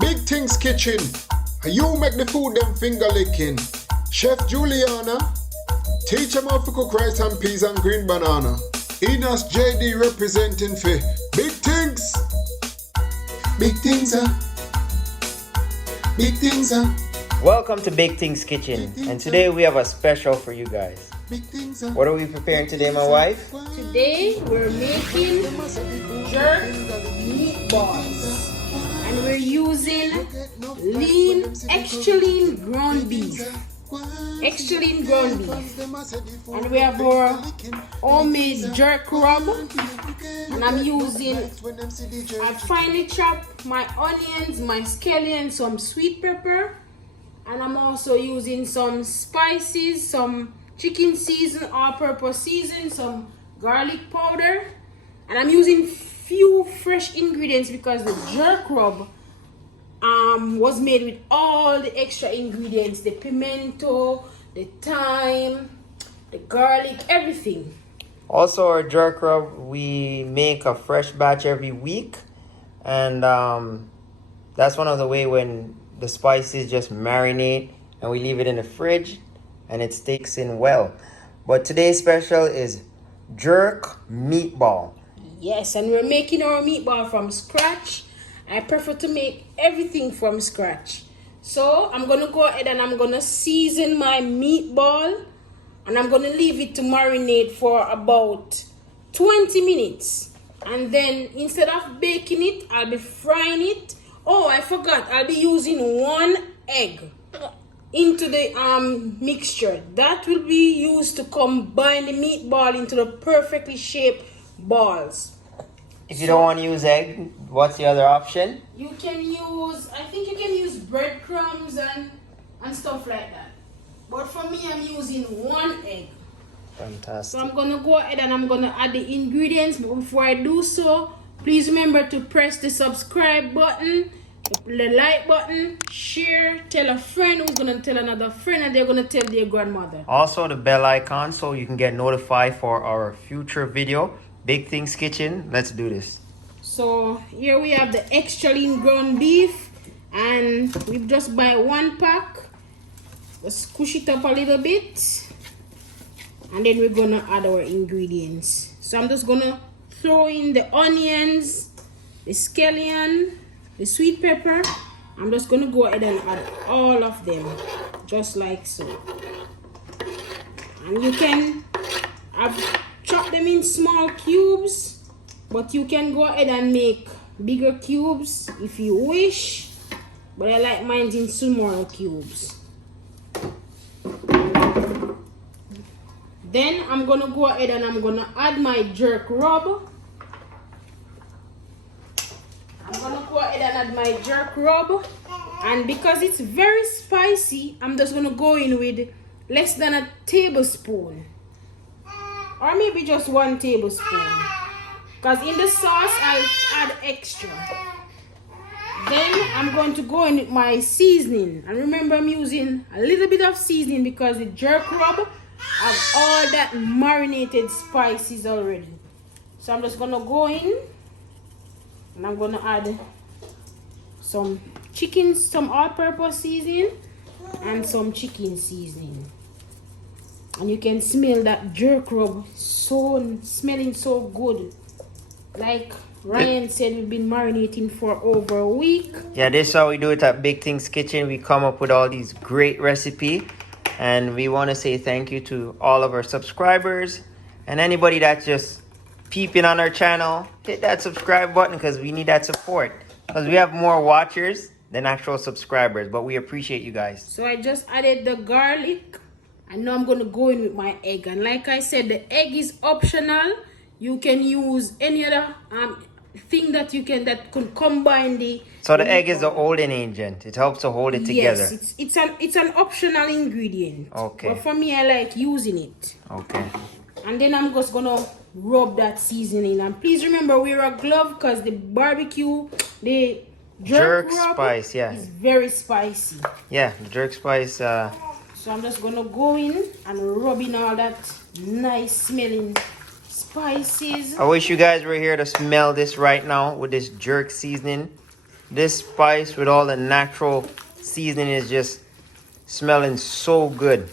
Big Things Kitchen. You make the food them finger licking. Chef Juliana. Teach them how to cook rice and peas and green banana. Enos JD representing for Big Things. Big Things, Big Things, Welcome to Big Things Kitchen, and today we have a special for you guys. Big Things, What are we preparing today, my wife? Today we're making jerk meatballs, and we're using extra lean ground beef. Extra lean ground beef. And we have our homemade jerk rub. And I'm using, I finely chopped my onions, my scallion, some sweet pepper. And I'm also using some spices, some chicken season, all-purpose season, some garlic powder. And I'm using few fresh ingredients because the jerk rub was made with all the extra ingredients, the pimento, the thyme, the garlic, everything. Also, our jerk rub, we make a fresh batch every week, and that's one of the way when the spices just marinate and we leave it in the fridge and it sticks in well. But today's special is jerk meatball. Yes, and we're making our meatball from scratch. I prefer to make everything from scratch. So I'm gonna go ahead and I'm gonna season my meatball, and I'm gonna leave it to marinate for about 20 minutes. And then instead of baking it, I'll be frying it. Oh, I forgot, I'll be using 1 egg into the mixture. That will be used to combine the meatball into the perfectly shaped balls. If you don't want to use egg, what's the other option? You can use, I think you can use breadcrumbs and stuff like that. But for me, I'm using 1 egg. Fantastic. So I'm going to go ahead and I'm going to add the ingredients. But before I do so, please remember to press the subscribe button, the like button, share, tell a friend who's going to tell another friend, and they're going to tell their grandmother. Also, the bell icon so you can get notified for our future video. Big Things Kitchen, let's do this. So here we have the extra lean ground beef, and we've just buy 1 pack. Let's squish it up a little bit, and then we're gonna add our ingredients. So I'm just gonna throw in the onions, the scallion, the sweet pepper. I'm just gonna go ahead and add all of them, just like so. And you can chop them in small cubes, but you can go ahead and make bigger cubes if you wish, but I like mine in smaller cubes. Then I'm gonna go ahead and I'm gonna add my jerk rub. And because it's very spicy, I'm just gonna go in with less than a tablespoon, or maybe just 1 tablespoon, because in the sauce I'll add extra. Then I'm going to go in with my seasoning, and remember I'm using a little bit of seasoning because the jerk rub have all that marinated spices already. So I'm just gonna go in and I'm gonna add some all-purpose seasoning and some chicken seasoning. And you can smell that jerk rub smelling so good. Like Ryan said, we've been marinating for over a week. Yeah, this is how we do it at Big Things Kitchen. We come up with all these great recipes, and we want to say thank you to all of our subscribers and anybody that's just peeping on our channel. Hit that subscribe button because we need that support, because we have more watchers than actual subscribers, but we appreciate you guys. So I just added the garlic, and now I'm going to go in with my egg. And like I said, the egg is optional. You can use any other thing that could combine the. So the egg is the holding agent. It helps to hold it together. Yes, it's an optional ingredient. Okay. But for me, I like using it. Okay. And then I'm just gonna rub that seasoning. And please remember, wear a glove because the barbecue, the jerk spice, yeah, is very spicy. Yeah, the jerk spice. So I'm just gonna go in and rub in all that nice smelling spices. I wish you guys were here to smell this right now with this jerk seasoning. This spice with all the natural seasoning is just smelling so good.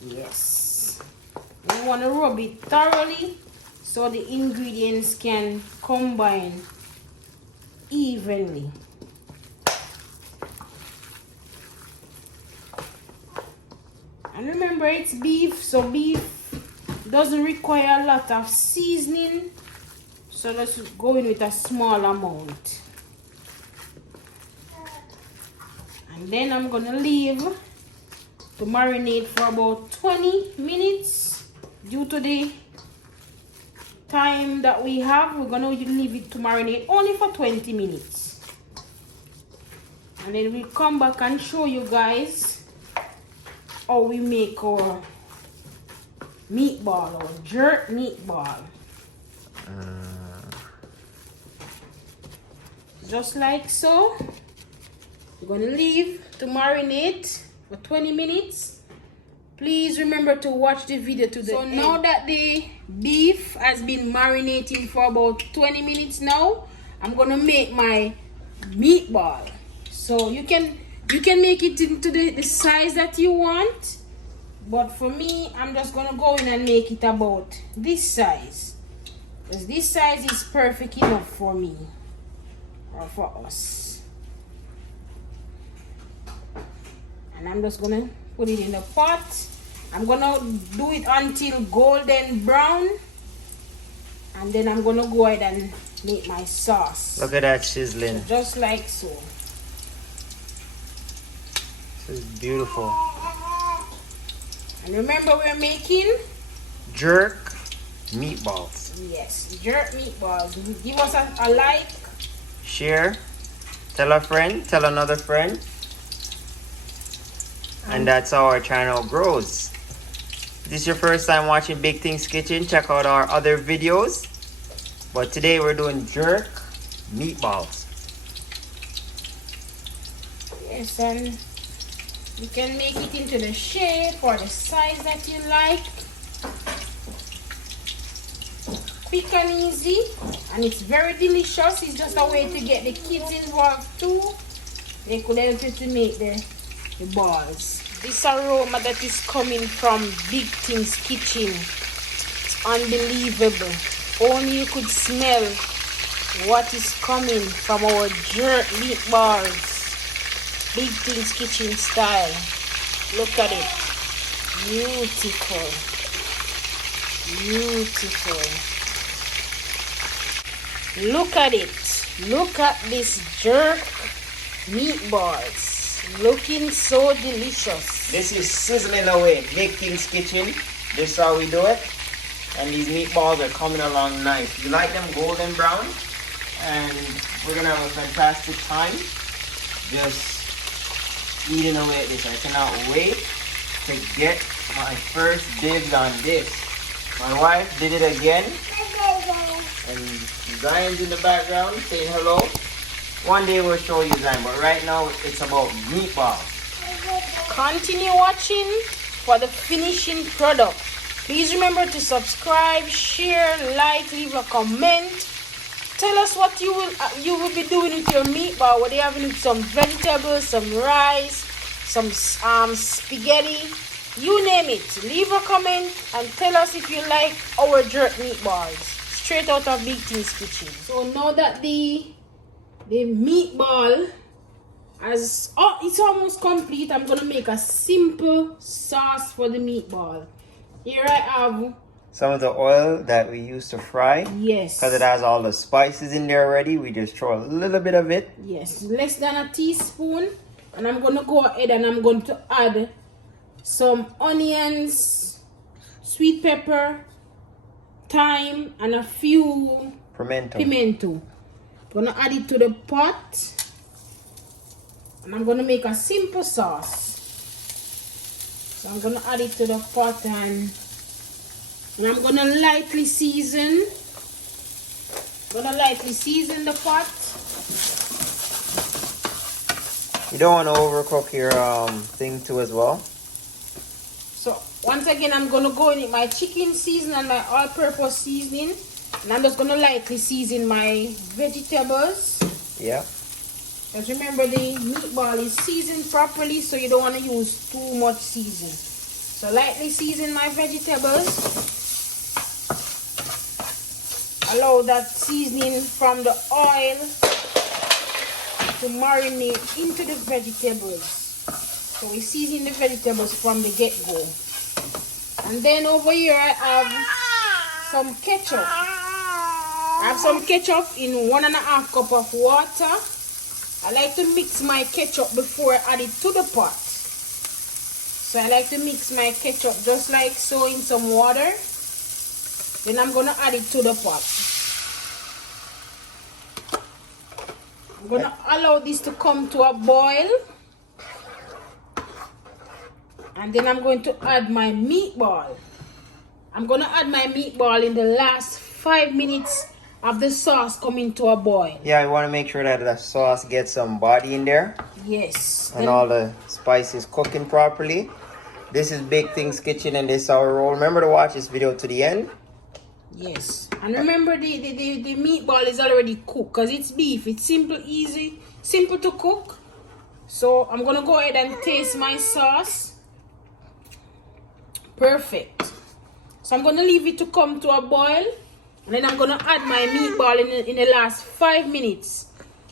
Yes. You want to rub it thoroughly so the ingredients can combine evenly. And remember, it's beef, so beef doesn't require a lot of seasoning, so let's go in with a small amount. And then I'm gonna leave to marinate for about 20 minutes. Due to the time that we have, we're gonna leave it to marinate only for 20 minutes. And then we'll come back and show you guys how we make our meatball or jerk meatball. Just like so. We're gonna leave to marinate for 20 minutes. Please remember to watch the video to the end. Now that the beef has been marinating for about 20 minutes now, I'm gonna make my meatball. So you can make it into the size that you want, but for me, I'm just gonna go in and make it about this size, because this size is perfect enough for me or for us. And I'm just gonna put it in the pot. I'm gonna do it until golden brown, and then I'm gonna go ahead and make my sauce. Look at that sizzling. Just like so. This is beautiful. And remember, we're making Jerk meatballs. yes, jerk meatballs. Give us a like, Share, tell a friend, tell another friend. And that's how our channel grows. If this is your first time watching Big Things Kitchen, check out our other videos. But today we're doing jerk meatballs. yes, and you can make it into the shape or the size that you like. Quick and easy, and it's very delicious. It's just a way to get the kids involved too. They could help you to make the balls. This aroma that is coming from Big Things Kitchen, it's unbelievable. Only you could smell what is coming from our jerk meatballs. Big Things Kitchen style. Look at it. Beautiful. Beautiful. Look at it. Look at this jerk meatballs. Looking so delicious. This is sizzling away. Big Things Kitchen. This is how we do it. And these meatballs are coming along nice. You like them golden brown? And we're gonna have a fantastic time just eating away at this. I cannot wait to get my first dibs on this. My wife did it again. And Zion's in the background saying hello. One day we'll show you Zion, but right now it's about meatballs. Continue watching for the finishing product. Please remember to subscribe, share, like, leave a comment. Tell us what you will be doing with your meatball. What are you having with some vegetables, some rice, some spaghetti, you name it. Leave a comment and tell us if you like our jerk meatballs. Straight out of Big Things Kitchen. So now that the meatball it's almost complete, I'm gonna make a simple sauce for the meatball. Here I have some of the oil that we used to fry. Yes. Because it has all the spices in there already. We just throw a little bit of it. Yes, less than a teaspoon. And I'm going to go ahead and I'm going to add some onions, sweet pepper, thyme, and a few Pimento. I'm going to add it to the pot. And I'm going to make a simple sauce. So I'm going to add it to the pot and I'm going to lightly season. I'm going to lightly season the pot. You don't want to overcook your thing too as well. So once again, I'm going to go in with my chicken seasoning and my all-purpose seasoning. And I'm just going to lightly season my vegetables. Yeah. Because remember, the meatball is seasoned properly, so you don't want to use too much season. So lightly season my vegetables. Allow that seasoning from the oil to marinate into the vegetables. So we season the vegetables from the get-go. And then over here I have some ketchup. I have some ketchup in 1.5 cup of water. I like to mix my ketchup before I add it to the pot. So I like to mix my ketchup just like so in some water. Then I'm going to add it to the pot. I'm going to allow this to come to a boil. And then I'm going to add my meatball. I'm going to add my meatball in the last 5 minutes of the sauce coming to a boil. Yeah, I want to make sure that the sauce gets some body in there. Yes. And all the spices cooking properly. This is Big Things Kitchen and this is our roll. Remember to watch this video to the end. Yes. And remember the meatball is already cooked because it's beef. It's simple, easy, simple to cook. So I'm going to go ahead and taste my sauce. Perfect. So I'm going to leave it to come to a boil. And then I'm going to add my meatball in the last 5 minutes.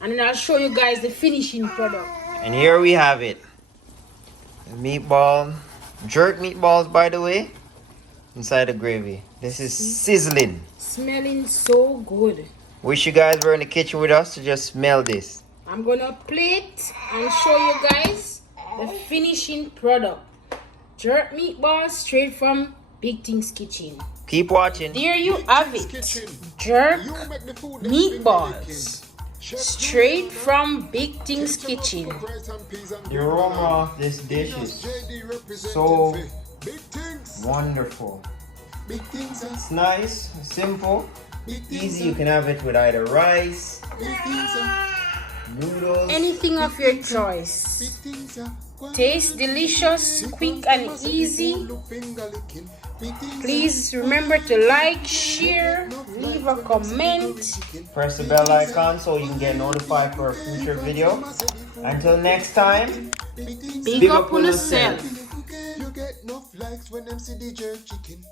And then I'll show you guys the finishing product. And here we have it. The meatball. Jerk meatballs, by the way. Inside the gravy. This is sizzling. Smelling so good. Wish you guys were in the kitchen with us to just smell this. I'm going to plate and show you guys the finishing product. Jerk meatballs straight from Big Things Kitchen. Keep watching. There you have it. Jerk meatballs straight from Big Things Kitchen. The aroma of this dish is so wonderful. It's nice, simple, easy. You can have it with either rice, noodles, anything of your choice. Tastes delicious, quick and easy. Please remember to like, share, leave a comment. Press the bell icon so you can get notified for a future video. Until next time, big up on yourself. You get enough likes when them see the jerk chicken.